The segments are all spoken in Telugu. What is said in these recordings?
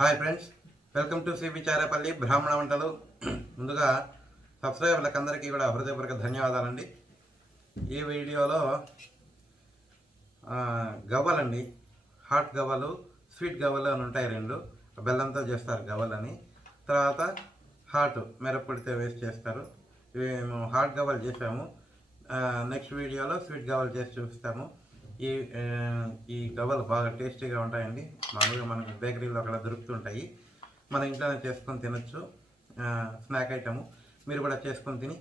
Hi friends, welcome to cbcharepalli బ్రాహ్మణవంటలు. ముందుగా సబ్స్క్రైబర్లకు అందరికీ కూడా హృదయపూర్వక ధన్యవాదాలండి. ఈ వీడియోలో గవ్వలండి, హాట్ గవ్వలు, స్వీట్ గవ్వలు అని ఉంటాయి రెండు. బెల్లంతో చేస్తారు గవ్వలని. తర్వాత హాట్ మిరప్పొడితో వేసి చేస్తారు. ఇవి మేము హాట్ గవ్వలు చేసాము. నెక్స్ట్ వీడియోలో స్వీట్ గవ్వలు చేసి చూపిస్తాము. ఈ గవ్వలు బాగా టేస్టీగా ఉంటాయండి. మామూలుగా మనకు బేకరీలో అక్కడ దొరుకుతుంటాయి. మన ఇంట్లోనే చేసుకొని తినొచ్చు. Snack item. మీరు కూడా చేసుకొని తిని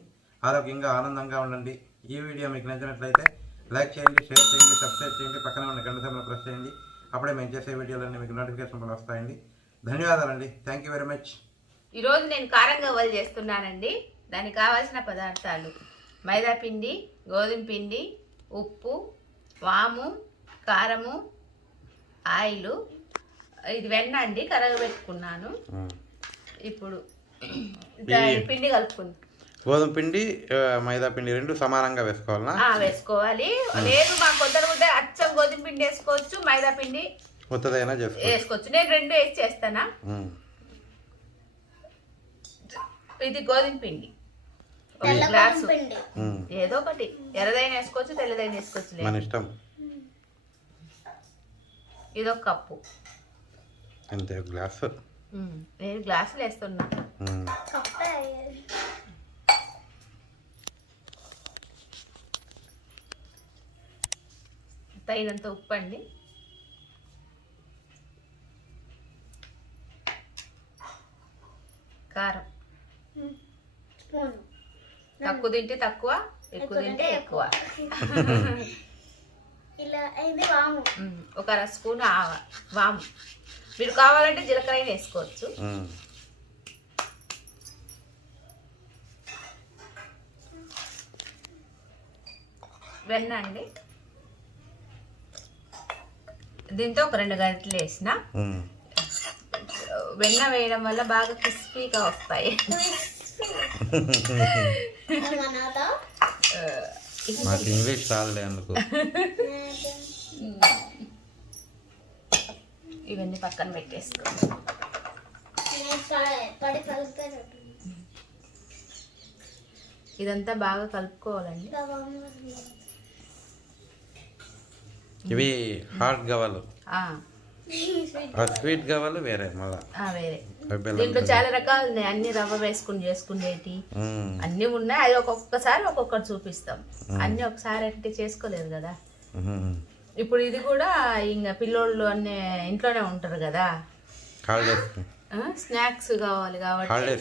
ఆరోగ్యంగా ఆనందంగా ఉండండి. ఈ వీడియో మీకు నచ్చినట్లయితే లైక్ చేయండి, షేర్ చేయండి, సబ్స్క్రైబ్ చేయండి, పక్కన ఉన్న గంట సింబల్ ప్రెస్ చేయండి. అప్పుడే మేము చేసే వీడియోలన్నీ మీకు నోటిఫికేషన్లు వస్తాయండి. ధన్యవాదాలండి. Thank you very much. ఈరోజు నేను కారం గవ్వలు చేస్తున్నానండి. దానికి కావాల్సిన పదార్థాలు: మైదా పిండి, గోధుమ పిండి, ఉప్పు, వాము, కారము, ఆయిల్, ఇది వెన్న అండి, కరగబెట్టుకున్నాను. ఇప్పుడు పిండి కలుపుకుంది. గోధుమ పిండి, మైదా పిండి రెండు సమానంగా వేసుకోవాలా? వేసుకోవాలి. లేదు మా కొత్తగా ముద్ద అచ్చం గోధుమ పిండి వేసుకోవచ్చు, మైదా పిండి కొత్తదైనా వేసుకోవచ్చు. నేను రెండు వేసి చేస్తానా. ఇది గోధుమ పిండి ఒక గ్లాసు, ఏదో ఒకటి ఎర్రదైన వేసుకోవచ్చు, తెల్లదైన వేసుకోవచ్చు, మన ఇష్టం. ఇదొక కప్పు, అంతే గ్లాసు. నేను గ్లాసులు వేస్తున్నా. తగినంత ఉప్పు అండి. కారం తక్కువ తింటే తక్కువ, ఎక్కువ తింటే ఎక్కువ. ఒక 1 స్పూన్ వాము. మీరు కావాలంటే జీలకర్ర వేసుకోవచ్చు. వెన్న అండి, దీంతో ఒక 2 గంటలు వేసిన. వెన్న వేయడం వల్ల బాగా క్రిస్పీగా వస్తాయి. ఇంగ్లీష్ రాదులే అందుకు. ఇవన్నీ పక్కన పెట్టేసుకో. ఇదంతా బాగా కలుపుకోవాలండి. ఇవి హాట్ గవ్వలు, స్వీట్ గవ్వలు వేరే. మళ్ళా వేరే దీంట్లో చాలా రకాలు ఉన్నాయి. అన్ని రవ్వ వేసుకుని చేసుకునేటి అన్ని ఉన్నాయి. అది ఒక్కొక్కసారి ఒక్కొక్కటి చూపిస్తాం. అన్ని ఒకసారి అంటే చేసుకోలేదు కదా. ఇప్పుడు ఇది కూడా ఇంకా పిల్లోళ్ళు అన్ని ఇంట్లోనే ఉంటారు కదా, స్నాక్స్ కావాలి కాబట్టి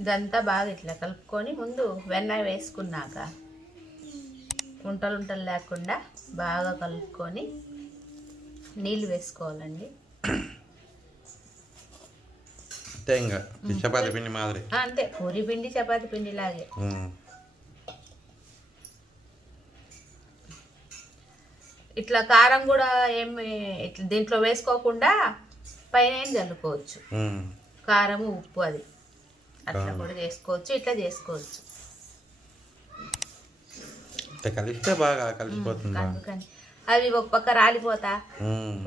ఇదంతా బాగా ఇట్లా కలుపుకొని ముందు వెన్న వేసుకున్నాక ఉంటలు లేకుండా బాగా కలుపుకొని నీళ్ళు వేసుకోవాలండి. చపాతి పిండి మాదిరి, అంతే. పూరి పిండి, చపాతి పిండి లాగే. ఇట్లా కారం కూడా ఏమి ఇట్లా దీంట్లో వేసుకోకుండా పైన చల్లుకోవచ్చు. కారము, ఉప్పు అది అట్లా కూడా చేసుకోవచ్చు, ఇట్లా చేసుకోవచ్చు. కలిస్తే బాగా కలిసిపోతుంది. అందుకని అవి ఒక పక్క రాలిపోతా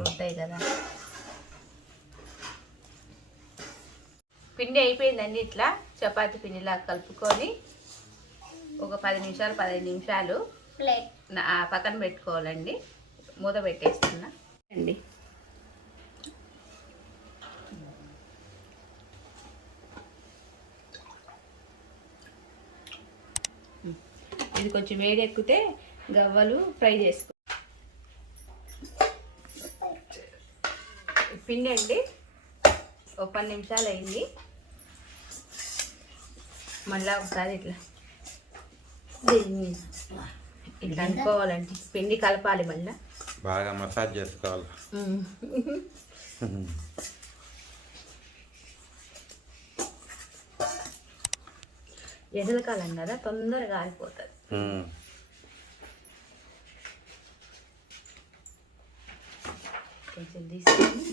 ఉంటాయి కదా. పిండి అయిపోయిందండి. ఇట్లా చపాతి పిండిలా కలుపుకొని ఒక 10 నిమిషాలు 15 నిమిషాలు పక్కన పెట్టుకోవాలండి. మూత పెట్టేస్తున్నా అండి. ఇది కొంచెం వేడి ఎక్కితే గవ్వలు ఫ్రై చేసుకో. పిండి అండి ఒక 10 నిమిషాలు అయింది. మళ్ళీ ఒకసారి ఇట్లా ఇట్లా అనుకోవాలండి. పిండి కలపాలి, మళ్ళీ బాగా మసాజ్ చేసుకోవాలి. ఎండలకాలం కదా, తొందరగా ఆగిపోతుంది. కొంచెం తీసుకొని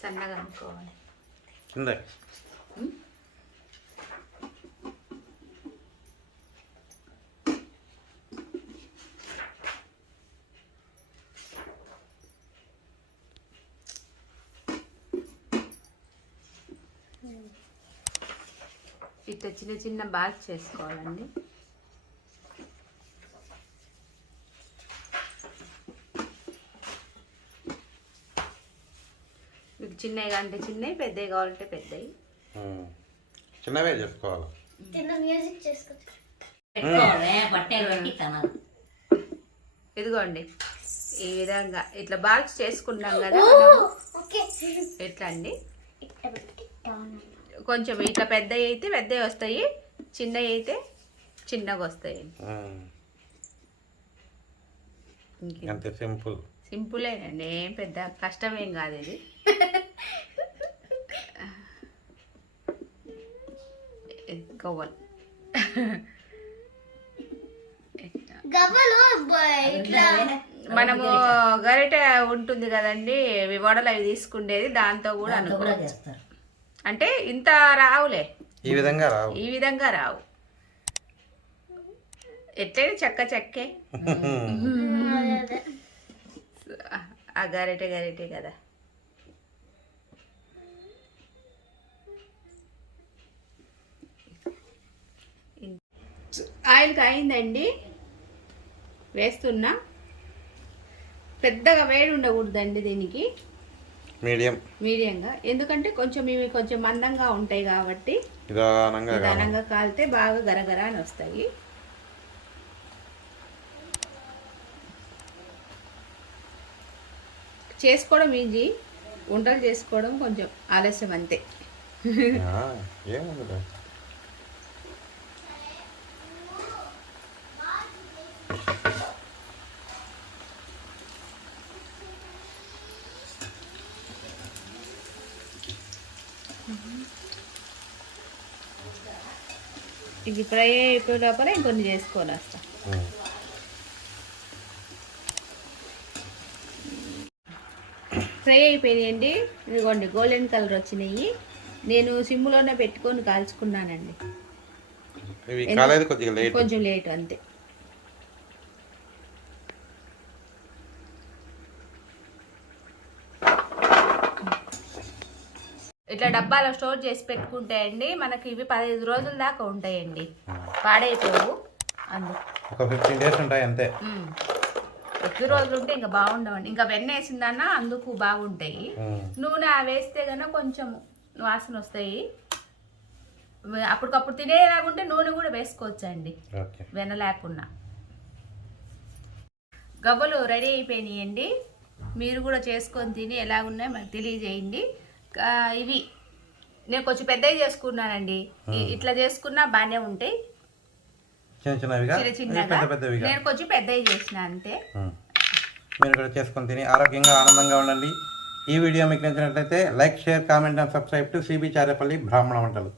సన్నగా అనుకోవాలి. ఇట్లా చిన్న చిన్న బాల్స్ చేసుకోవాలండి. మీకు చిన్నవి అంటే చిన్నవి, పెద్దవి కావాలంటే పెద్దవి. చిన్నవే చేసుకోవాలి. ఇదిగోండి ఈ విధంగా ఇట్లా బాల్స్ చేసుకున్నాం కదా. ఎట్లా అండి, కొంచెం ఇట్లా పెద్దవి అయితే పెద్దవి వస్తాయి, చిన్నవి అయితే చిన్నగా వస్తాయి. అంతే, సింపుల్. సింపులేనండి, ఏం పెద్ద కష్టమేం కాదు ఇది. గవ్వలు మనము గరిటె ఉంటుంది కదండి, వడలు అవి తీసుకుండేది, దాంతో కూడా అనుకోవచ్చు. అంటే ఇంత రావులే, ఈ విధంగా రావు. ఎట్లయినా చెక్కే. ఆ గరిటె కదా. ఆయిల్ కాయిందండి, వేస్తున్నా. పెద్దగా వేడి ఉండకూడదండి దీనికి, మీడియంగా. ఎందుకంటే కొంచెం ఇవి కొంచెం మందంగా ఉంటాయి కాబట్టి నిదానంగా కాలితే బాగా గరగర అని వస్తాయి. చేసుకోవడం ఈజీ, వంటలు చేసుకోవడం కొంచెం ఆలస్యం అంతే. ఇది ఫ్రై అయిపోయే లోపల ఇంకొన్ని చేసుకొని వస్తా. ఫ్రై అయిపోయినాయండి, ఇదిగోండి గోల్డెన్ కలర్ వచ్చినాయి. నేను సిమ్లోనే పెట్టుకొని కాల్చుకున్నానండి, కొంచెం లేట్ అంతే. ఇట్లా డబ్బాలో స్టోర్ చేసి పెట్టుకుంటే అండి మనకి ఇవి 15 రోజుల దాకా ఉంటాయండి, పాడైపోవు. ఒక 15 days ఉంటాయి అంతే. ఎక్కువ రోజులు ఉంటే ఇంకా బాగుండవండి. ఇంకా వెన్న వేసిందన్నా అందుకు బాగుంటాయి. నూనె వేస్తే కన్నా కొంచెం వాసన వస్తాయి. అప్పటికప్పుడు తినేలాగుంటే నూనె కూడా వేసుకోవచ్చు అండి, వెన్న లేకుండా. గవ్వలు రెడీ అయిపోయినాయండి, మీరు కూడా చేసుకొని తిని ఎలాగున్నాయో మనకు తెలియజేయండి. ఇవి నేను కొంచెం పెద్దవి చేసుకున్నానండి, ఇట్లా చేసుకున్నా బాగానే ఉంటాయి. చిన్నగా నేను కొంచెం పెద్దవి చేసిన అంతే. మీరు కూడా చేసుకొని తిని ఆరోగ్యంగా ఆనందంగా ఉండండి. ఈ వీడియో మీకు నచ్చినట్లయితే like, share, comment and subscribe to cbcharepalli బ్రాహ్మణ వంటలు.